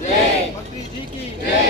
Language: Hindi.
मंत्री जी की जय।